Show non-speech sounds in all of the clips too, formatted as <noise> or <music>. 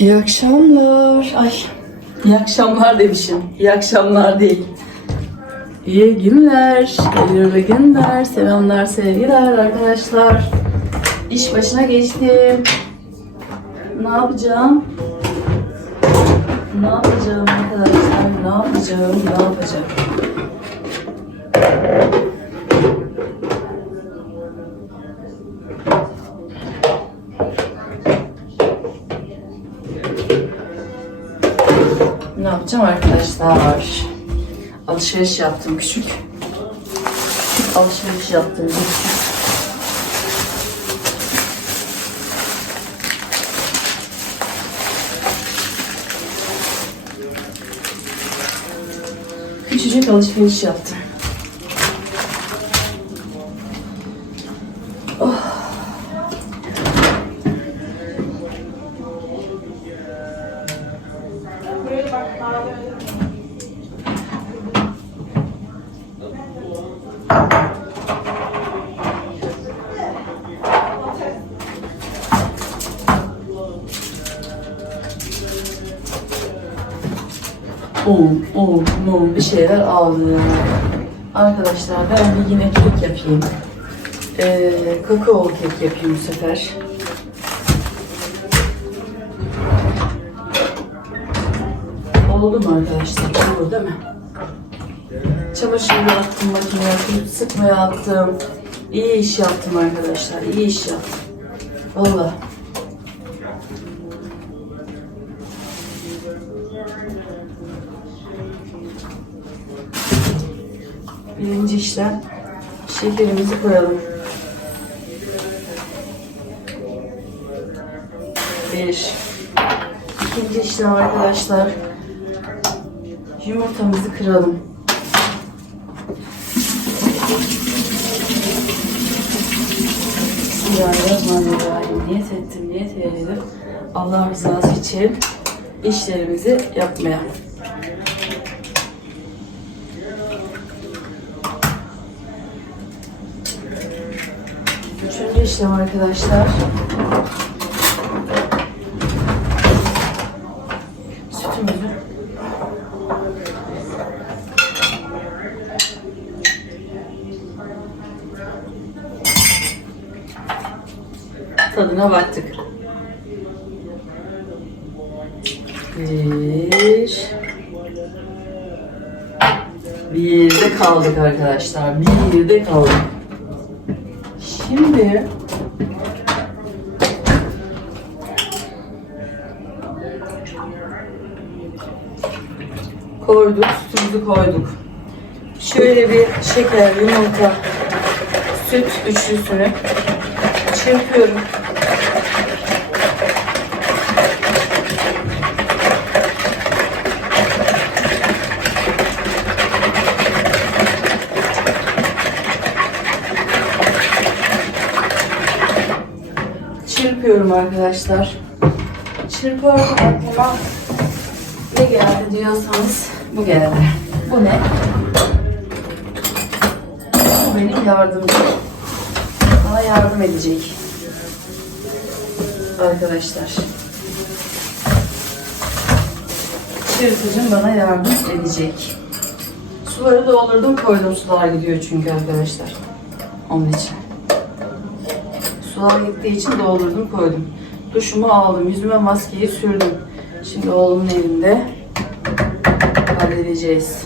İyi akşamlar. Ay. İyi akşamlar demişim. İyi akşamlar değil. İyi günler, hayırlı günler, selamlar, sevgiler arkadaşlar. İş başına geçtim. Ne yapacağım? Ne yapacağım arkadaşlar? Ne yapacağım? Ne yapacağım? Ne yapacağım arkadaşlar? Alışveriş yaptım. Küçük alışveriş yaptım. Küçük. Küçücük alışveriş yaptım. Un, un, mum bir şeyler aldım. Arkadaşlar ben bir yine kek yapayım. Ee, kakao kek yapayım bu sefer. Oldu mu arkadaşlar? Olur değil mi? Çamaşırı attım makineye, kılıç sıkmaya attım. İyi iş yaptım arkadaşlar, iyi iş yaptım. Vallahi. Birinci işlem şekerimizi koyalım. Bir. İkinci işlem arkadaşlar yumurtamızı kıralım. Bismillahirrahmanirrahim. Niyet ettim, niyet eyledim. Allah rızası için işlerimizi yapmaya. Üçüncü işlem arkadaşlar. Tadına baktık. Bir. Bir de kaldık arkadaşlar. Bir de kaldık. Şimdi koyduk, sütümüzü koyduk. Şöyle bir şeker, yumurta, süt üçlüsünü çırpıyorum. Çırpıyorum arkadaşlar. Çırparken aklıma ne geldi diyorsanız bu geldi. Bu ne? Bu benim yardımcım. Bana yardım edecek. Arkadaşlar. Çırpıcım bana yardım edecek. Suları doldurdum koydum. Sular gidiyor çünkü arkadaşlar. Onun için. Sular gittiği için doldurdum koydum. Duşumu aldım. Yüzüme maskeyi sürdüm. Şimdi oğlumun elinde halledeceğiz.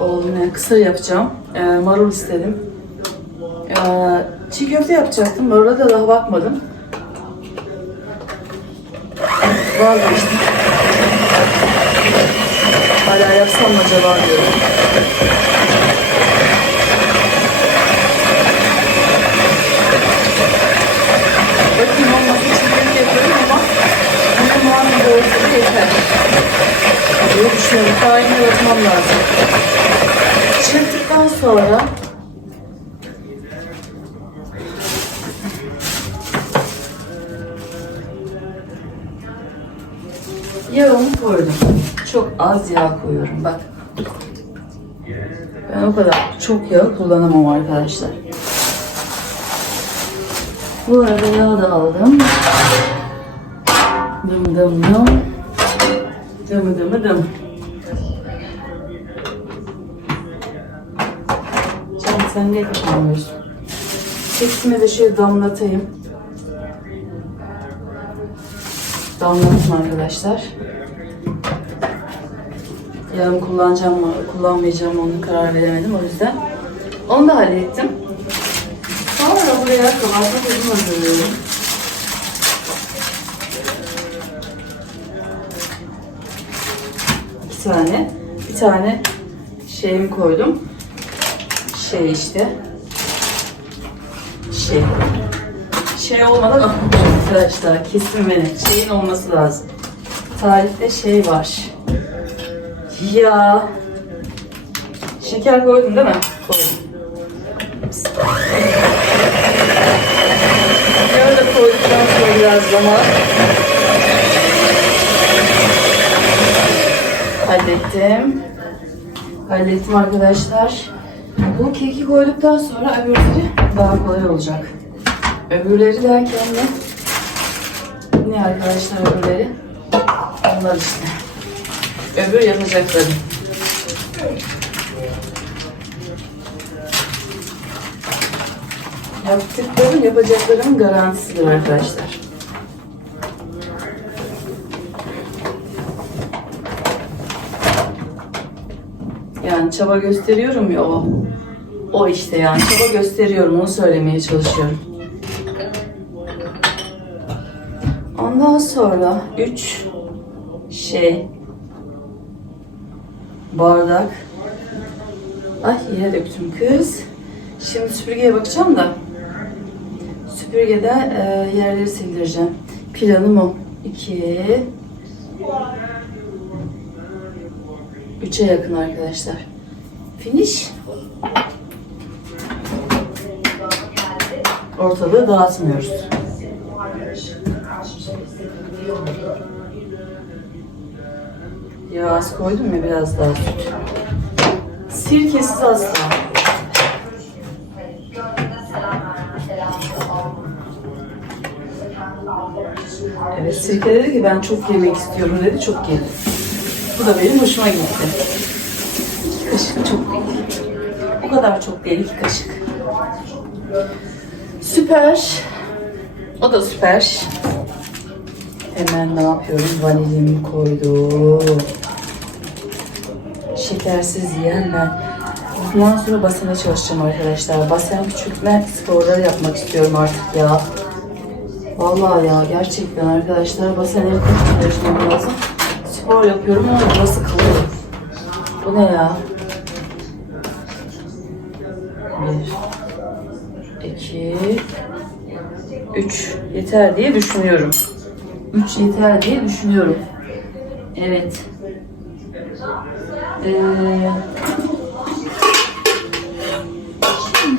Oğlumla kısır yapacağım. Ee, marul istedim. Ee, çiğ köfte yapacaktım. Marula da daha bakmadım. Vazgeçtim. Hala yapsam acaba diyorum. Bakayım olmasa çiğ köfte yapıyorum ama yine muhammel olsa da yeter. Diye düşünüyorum. Tarihine bakmam lazım. Çırptıktan sonra yağımı koydum. Çok az yağ koyuyorum bak. Ben o kadar çok yağ kullanamam arkadaşlar. Bu arada yağı da aldım. Dım dım dım. Dım dım dım. Canım sen ne kullanıyorsun? Tepsime de şöyle damlatayım. Damlattım arkadaşlar. Yarın kullanacağım mı, kullanmayacağım onu karar veremedim o yüzden. Onu da hallettim. Sonra buraya kabartma tozunu hazırlıyorum. Tane. Bir tane şeyimi koydum. Şey işte. Şey. Şey olmadan <laughs> arkadaşlar. Kesin benim. Şeyin olması lazım. Tarifte şey var. Ya. Şeker koydum değil mi? Koydum. Yağı da koyduktan sonra biraz zaman hallettim. Hallettim arkadaşlar. Bu keki koyduktan sonra öbürleri daha kolay olacak. Öbürleri derken ne? Ne arkadaşlar öbürleri? Onlar işte. Öbür yanacakları. Yaptıklarım yapacaklarımın garantisidir arkadaşlar. Yani çaba gösteriyorum ya o. O işte yani çaba gösteriyorum onu söylemeye çalışıyorum. Ondan sonra 3 şey bardak Ay yere döktüm kız. Şimdi süpürgeye bakacağım da süpürgede e, yerleri sildireceğim. Planım o. 2 3'e yakın arkadaşlar. Finish. Ortalığı dağıtmıyoruz. Ya az koydum ya biraz daha süt. Sirkesiz asla. Evet sirke dedi ki ben çok yemek istiyorum dedi çok yedi. Bu da benim hoşuma gitti. Kaşık çok değil. O kadar çok değil iki kaşık. Süper. O da süper. Hemen ne yapıyorum? Vanilyamı koydum. Şekersiz yiyen ben. Bundan sonra basene çalışacağım arkadaşlar. Basen küçültme sporları yapmak istiyorum artık ya. Vallahi ya gerçekten arkadaşlar basene yakın çalışmam lazım. Spor yapıyorum ama burası kalıyor. Bu ne ya? Bir, iki, üç yeter diye düşünüyorum. Üç yeter diye düşünüyorum. Evet. Ee,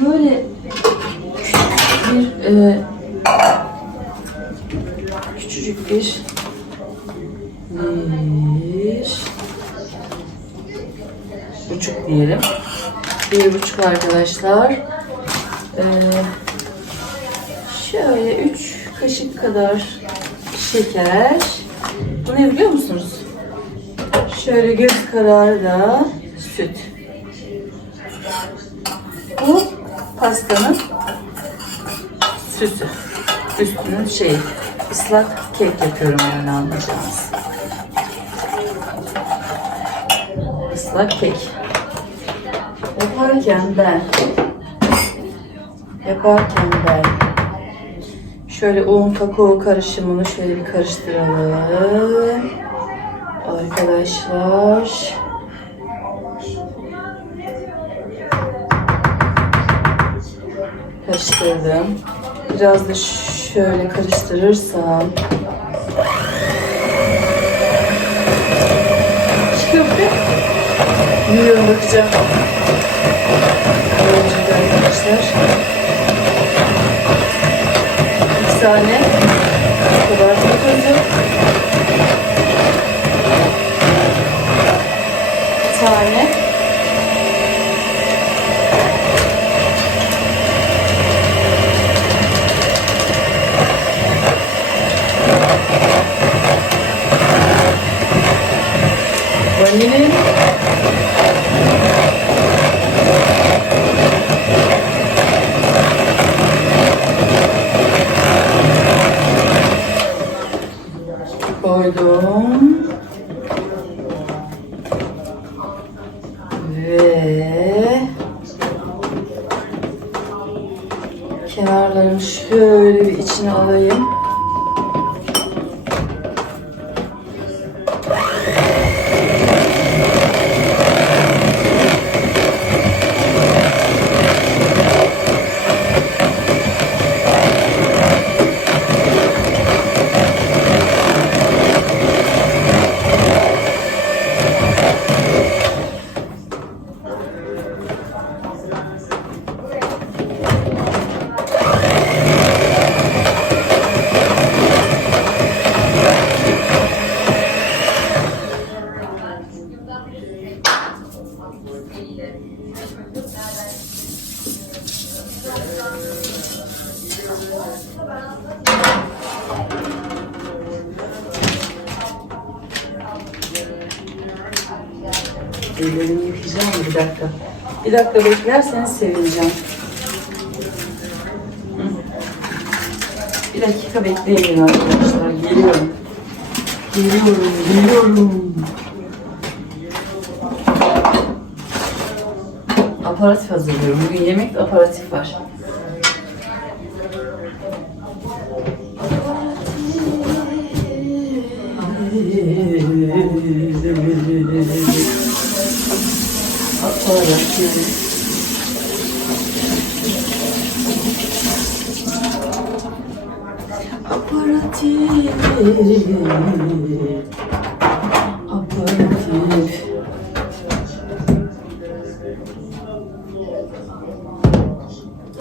böyle bir e, küçücük bir bir buçuk diyelim. Bir buçuk arkadaşlar. Ee, şöyle üç kaşık kadar şeker. Bu ne biliyor musunuz? Şöyle göz kararı da süt. Bu pastanın süsü. Üstünün şeyi. ıslak kek yapıyorum yani anlayacağınız. Islak kek. Yaparken ben yaparken ben şöyle un kakao karışımını şöyle bir karıştıralım. Arkadaşlar. Karıştırdım. Biraz da şöyle karıştırırsam. Çiğ köfte. Biliyorum bakacağım. Önce arkadaşlar. Bir tane kabartma tozu. Bir tane koydum. Ve kenarlarını şöyle bir içine alayım. Ellerimi yıkayacağım bir dakika. Bir dakika beklerseniz sevineceğim. Bir dakika bekleyin arkadaşlar. Geliyorum. Geliyorum, geliyorum. Aparatif hazırlıyorum. Bugün yemek aparatif var. Aparatif. Aparatif. Aparatif.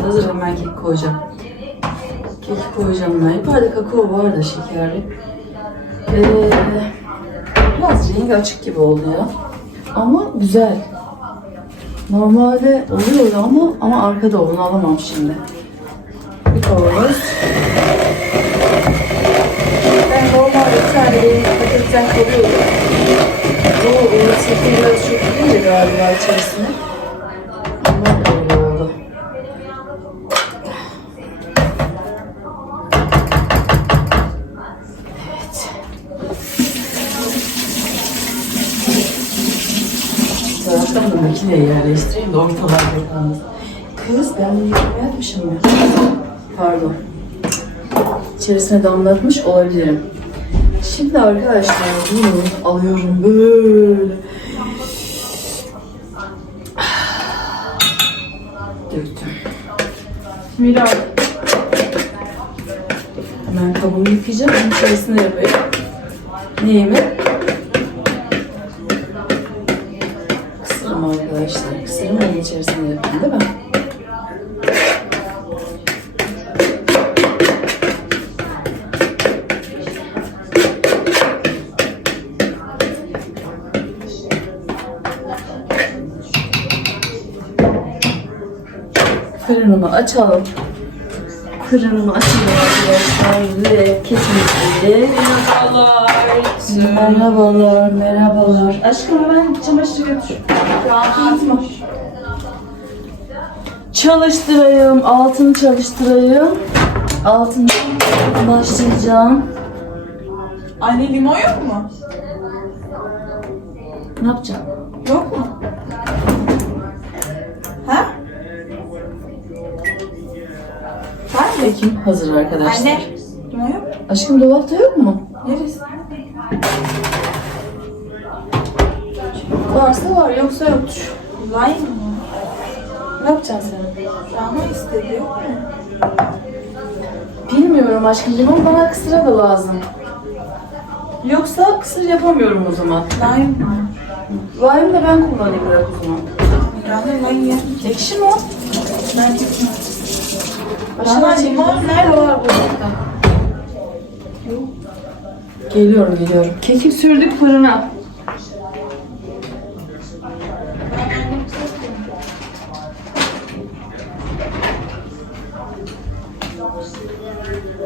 Hazır hemen kek koyacağım. Kek koyacağım ben. Bir adet kakao var da şekerli. Ee, biraz rengi açık gibi oldu ya. Ama güzel. Normalde oluyor ama ama arkada onu alamam şimdi. Bir kavanoz. Ben normalde benim paketten koyuyorum. Bu e, sirke biraz çok değil galiba içerisine. Ama böyle oldu. Evet. Makineye yerleştireyim de ortalarda kalmasın. Kız ben bunu yapmayatmışım ya. Pardon. İçerisine damlatmış olabilirim. Şimdi arkadaşlar bunu alıyorum böyle. Döktüm. Miray. Hemen kabımı yıkayacağım. İçerisine yapayım. Neyimi? Arkadaşlar. Kısırım onun içerisine yapayım değil mi? Fırınımı açalım. Fırınımı açalım arkadaşlar ve kesinlikle Merhabalar. Merhabalar, merhabalar. Aşkım ben çamaşır götür. Rahatlatma. Çalıştırayım, altını çalıştırayım. Altını başlayacağım. Anne limon yok mu? Ne yapacağım? Yok mu? Ha? Var mı? Ekim hazır arkadaşlar. Anne. Limon yok mu? Aşkım dolapta yok mu? Neresi? Varsa var, yoksa yoktur. Lime mı? Ne yapacaksın sen? Rana istedi yok mu? Bilmiyorum aşkım. Limon bana kısıra da lazım. Yoksa kısır yapamıyorum o zaman. Lime mı? Lime de ben kullanayım bırak o zaman. Rana lime yer. Ekşi mi o? Ben. Aşağıda Rana limon nerede? var burada. Geliyorum geliyorum. Keki sürdük fırına.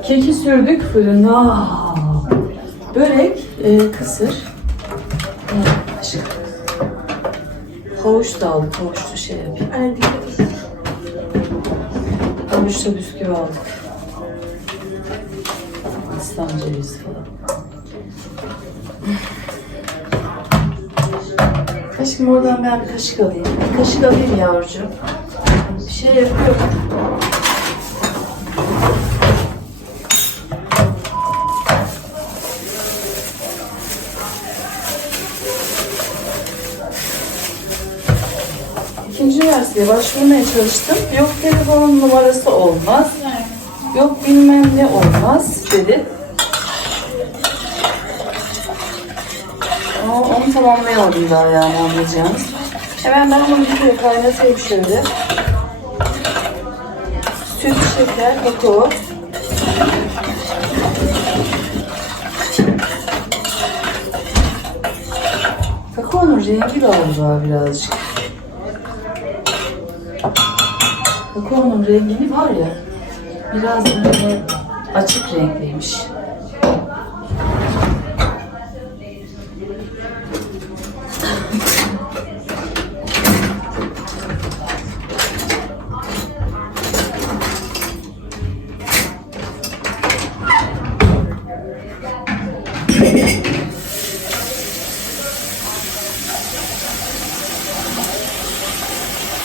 Keki sürdük fırına. Börek, e, kısır. Aşkım. Havuç da aldık. Havuçlu şey yapayım. Anne dikkat et. Havuçta bisküvi aldık. İslam cevizi. Aşkım oradan ben bir kaşık alayım. Bir kaşık alayım yavrucuğum. Bir şey yapıyorum. İkinci üniversiteye başvurmaya çalıştım. Yok telefon numarası olmaz. Yok bilmem ne olmaz dedi. Onu tamamlayamadım daha yani anlayacağınız. Hemen ben bunu bir kaynatayım şöyle. Süt, şeker, kakao. Kakaonun rengi galiba birazcık. Kakaonun rengini var ya, biraz böyle açık renkliymiş.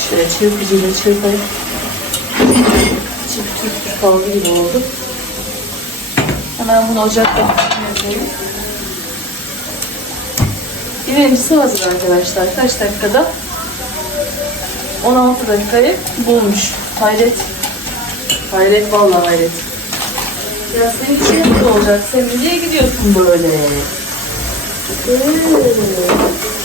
Şöyle çırpıcıyla çırpayım. Çift çift kaldı gibi oldu. Hemen bunu ocakta yapayım. Birincisi hazır arkadaşlar. Kaç dakikada? 16 dakikayı bulmuş. Hayret. Hayret vallahi hayret. Ya senin için nasıl olacak? Sen nereye gidiyorsun böyle? Ee.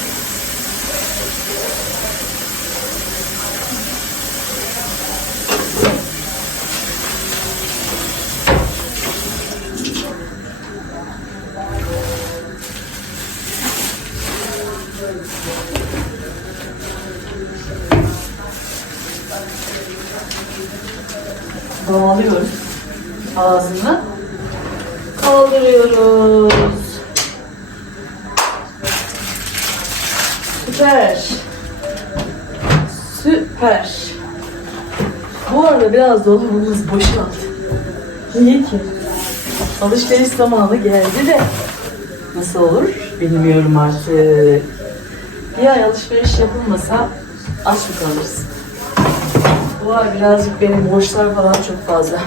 Ağzını. Kaldırıyoruz. Süper. Süper. Bu arada biraz dolabımız boşaldı. Niye ki? Alışveriş zamanı geldi de nasıl olur bilmiyorum artık. Bir ay alışveriş yapılmasa aç mı kalırsın? Bu ay birazcık benim borçlar falan çok fazla.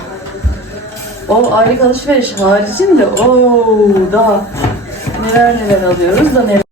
O aylık alışveriş haricinde o daha neler neler alıyoruz da neler.